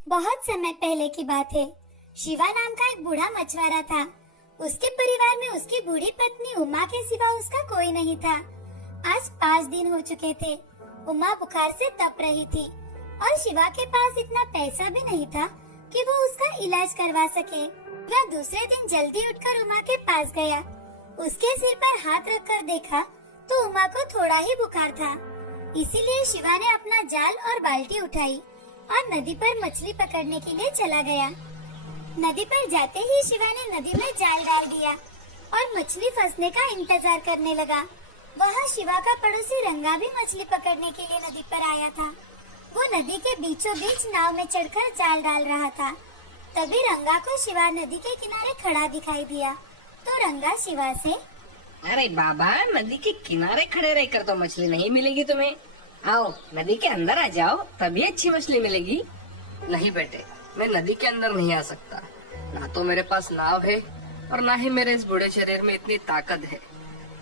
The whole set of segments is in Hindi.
बहुत समय पहले की बात है। शिवा नाम का एक बूढ़ा मछुआरा था। उसके परिवार में उसकी बूढ़ी पत्नी उमा के सिवा उसका कोई नहीं था। आज 5 दिन हो चुके थे। उमा बुखार से तप रही थी और शिवा के पास इतना पैसा भी नहीं था कि वो उसका इलाज करवा सके। वह दूसरे दिन जल्दी उठकर उमा के पास गया। उसके सिर पर हाथ रखकर देखा तो उमा को थोड़ा ही बुखार था। इसीलिए शिवा ने अपना जाल और बाल्टी उठाई और नदी पर मछली पकड़ने के लिए चला गया। नदी पर जाते ही शिवा ने नदी में जाल डाल दिया और मछली फंसने का इंतजार करने लगा। वहाँ शिवा का पड़ोसी रंगा भी मछली पकड़ने के लिए नदी पर आया था। वो नदी के बीचों बीच नाव में चढ़कर जाल डाल रहा था। तभी रंगा को शिवा नदी के किनारे खड़ा दिखाई दिया। तो रंगा शिवा से, अरे बाबा, नदी के किनारे खड़े रहकर तो मछली नहीं मिलेगी तुम्हें। आओ नदी के अंदर आ जाओ, तभी अच्छी मछली मिलेगी। नहीं बेटे, मैं नदी के अंदर नहीं आ सकता। ना तो मेरे पास नाव है और ना ही मेरे इस बूढ़े शरीर में इतनी ताकत है।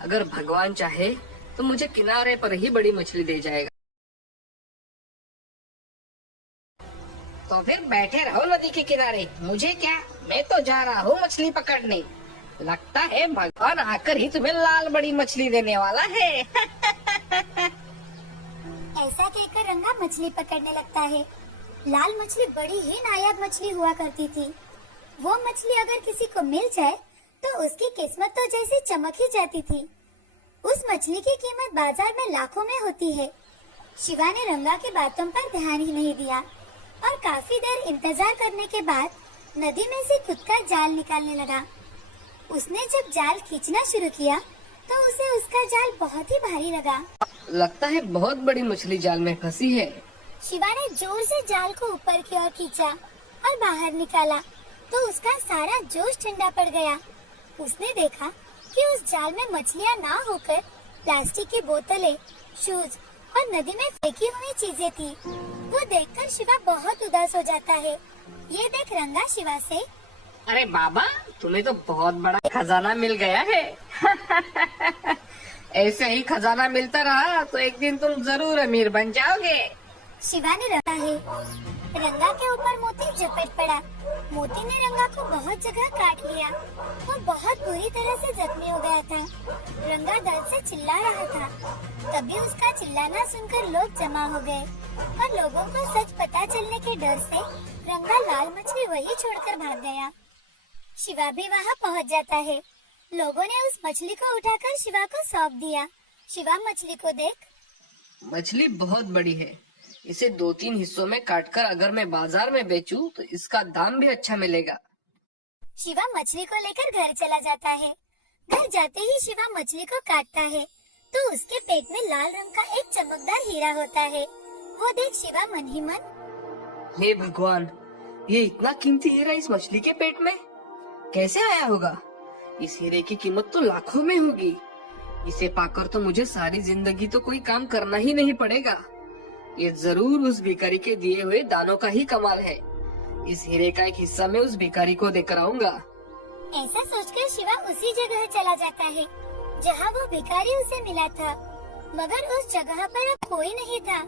अगर भगवान चाहे तो मुझे किनारे पर ही बड़ी मछली दे जाएगा। तो फिर बैठे रहो नदी के किनारे, मुझे क्या, मैं तो जा रहा हूँ मछली पकड़ने। लगता है भगवान आकर ही तुम्हें लाल बड़ी मछली देने वाला है। ऐसा कहकर रंगा मछली पकड़ने लगता है। लाल मछली बड़ी ही नायाब मछली हुआ करती थी। वो मछली अगर किसी को मिल जाए तो उसकी किस्मत तो जैसे चमक ही जाती थी। उस मछली की कीमत बाजार में लाखों में होती है। शिवा ने रंगा की बातों पर ध्यान ही नहीं दिया और काफी देर इंतजार करने के बाद नदी में से खुद का जाल निकालने लगा। उसने जब जाल खींचना शुरू किया तो उसे उसका जाल बहुत ही भारी लगा। लगता है बहुत बड़ी मछली जाल में फंसी है। शिवा ने जोर से जाल को ऊपर की ओर खींचा और बाहर निकाला तो उसका सारा जोश ठंडा पड़ गया। उसने देखा कि उस जाल में मछलियां ना होकर प्लास्टिक की बोतलें, शूज और नदी में फेंकी हुई चीजें थी। वो देखकर शिवा बहुत उदास हो जाता है। ये देख रंगा शिवा से, अरे बाबा, तुम्हें तो बहुत बड़ा खजाना मिल गया है। ऐसे ही खजाना मिलता रहा तो एक दिन तुम जरूर अमीर बन जाओगे। शिवा ने रखा है। रंगा के ऊपर मोती झपट पड़ा। मोती ने रंगा को बहुत जगह काट लिया। वो बहुत बुरी तरह से जख्मी हो गया था। रंगा दर्द से चिल्ला रहा था। तभी उसका चिल्लाना सुनकर लोग जमा हो गए और लोगों को सच पता चलने के डर से रंगा लाल मछली वही छोड़कर भाग गया। शिवा भी वहाँ पहुँच जाता है। लोगों ने उस मछली को उठाकर शिवा को सौंप दिया। शिवा मछली को देख, मछली बहुत बड़ी है। इसे 2-3 हिस्सों में काटकर अगर मैं बाजार में बेचूं तो इसका दाम भी अच्छा मिलेगा। शिवा मछली को लेकर घर चला जाता है। घर जाते ही शिवा मछली को काटता है तो उसके पेट में लाल रंग का एक चमकदार हीरा होता है। वो देख शिवा मन ही मन, हे भगवान, ये इतना कीमती हीरा इस मछली के पेट में कैसे आया होगा? इस हीरे की कीमत तो लाखों में होगी। इसे पाकर तो मुझे सारी जिंदगी तो कोई काम करना ही नहीं पड़ेगा। ये जरूर उस भिखारी के दिए हुए दानों का ही कमाल है। इस हीरे का एक हिस्सा मैं उस भिखारी को देकर आऊंगा। ऐसा सोचकर शिवा उसी जगह चला जाता है जहाँ वो भिखारी उसे मिला था। मगर उस जगह पर अब कोई नहीं था।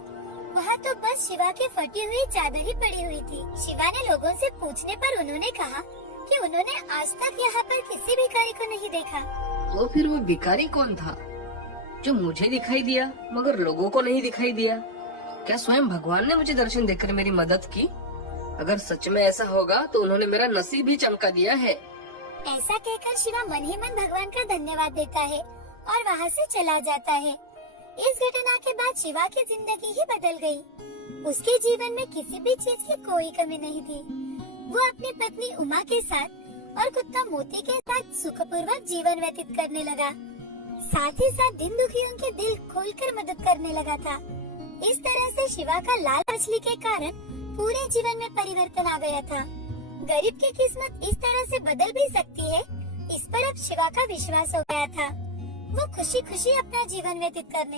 वहाँ तो बस शिवा की फटी हुई चादर ही पड़ी हुई थी। शिवा ने लोगों से पूछने पर उन्होंने कहा कि उन्होंने आज तक यहाँ पर किसी भिखारी को नहीं देखा। तो फिर वो भिखारी कौन था जो मुझे दिखाई दिया मगर लोगों को नहीं दिखाई दिया? क्या स्वयं भगवान ने मुझे दर्शन देकर मेरी मदद की? अगर सच में ऐसा होगा तो उन्होंने मेरा नसीब ही चमका दिया है। ऐसा कहकर शिवा मन ही मन भगवान का धन्यवाद देता है और वहाँ से चला जाता है। इस घटना के बाद शिवा की जिंदगी ही बदल गई। उसके जीवन में किसी भी चीज की कोई कमी नहीं थी। वो अपनी पत्नी उमा के साथ और कुत्ता मोती के साथ सुखपूर्वक जीवन व्यतीत करने लगा। साथ ही साथ दिन दुखियों के दिल खोलकर मदद करने लगा था। इस तरह से शिवा का लाल मछली के कारण पूरे जीवन में परिवर्तन आ गया था। गरीब की किस्मत इस तरह से बदल भी सकती है, इस पर अब शिवा का विश्वास हो गया था। वो खुशी खुशी अपना जीवन व्यतीत करने